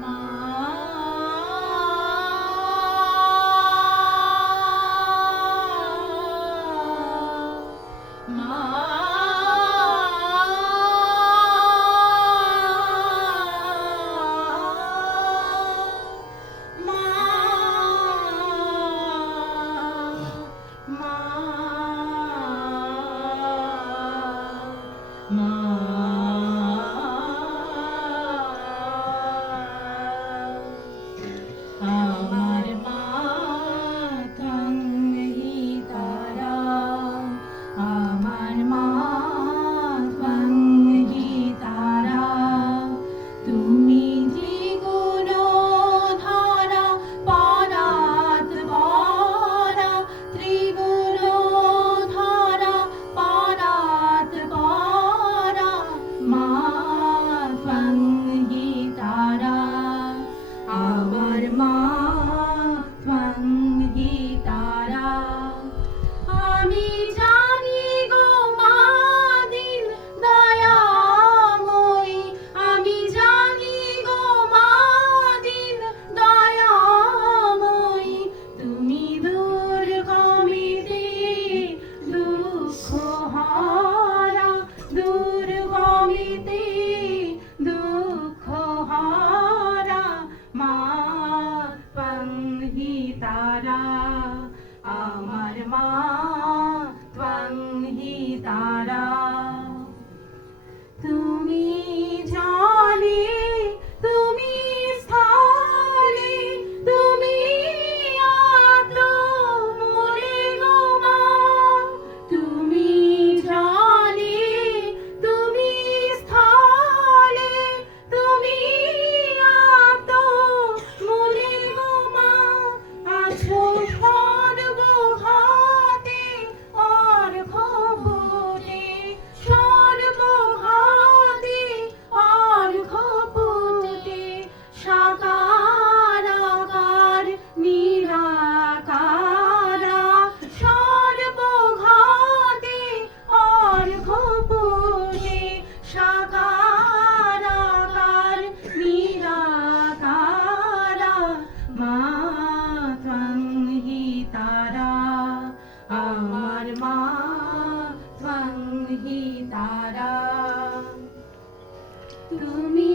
মা মা আমার মা তঙ্গি তারা আমার মা তঙ্গি তারা তুমি দ্বিগুণ ধারা পরাত বরা ত্রিগুণ ধারা পরাত বরা মা তঙ্গি তারা আমার মা তঙ্গি তারা আমি জানি গো মা দিন দয়াময়ী আমি জানি গো মা দিন দয়াময়ী তুমি দুর্গমিতে দুঃখ হারা দুর্গমিতে দুঃখ হারা মা তঙ্গি তারা আমার মা তঙ্গি তারা তুমি জানে তুমি স্থানে তুমি আত্মমূলে গো মা তুমি জানে তুমি স্থানে তুমি আত্মমূলে গো মা আছো সর্বঘাতে অর্ঘ্যপুটে সর্বঘাতে অর্ঘ্যপুটে সাকারাকার নিরাকারা সর্বঘাতে অর্ঘ্যপুটে সাকারাকার নিরাকারা মা তঙ্গি তারা আমার মা তঙ্গি তারা তুমি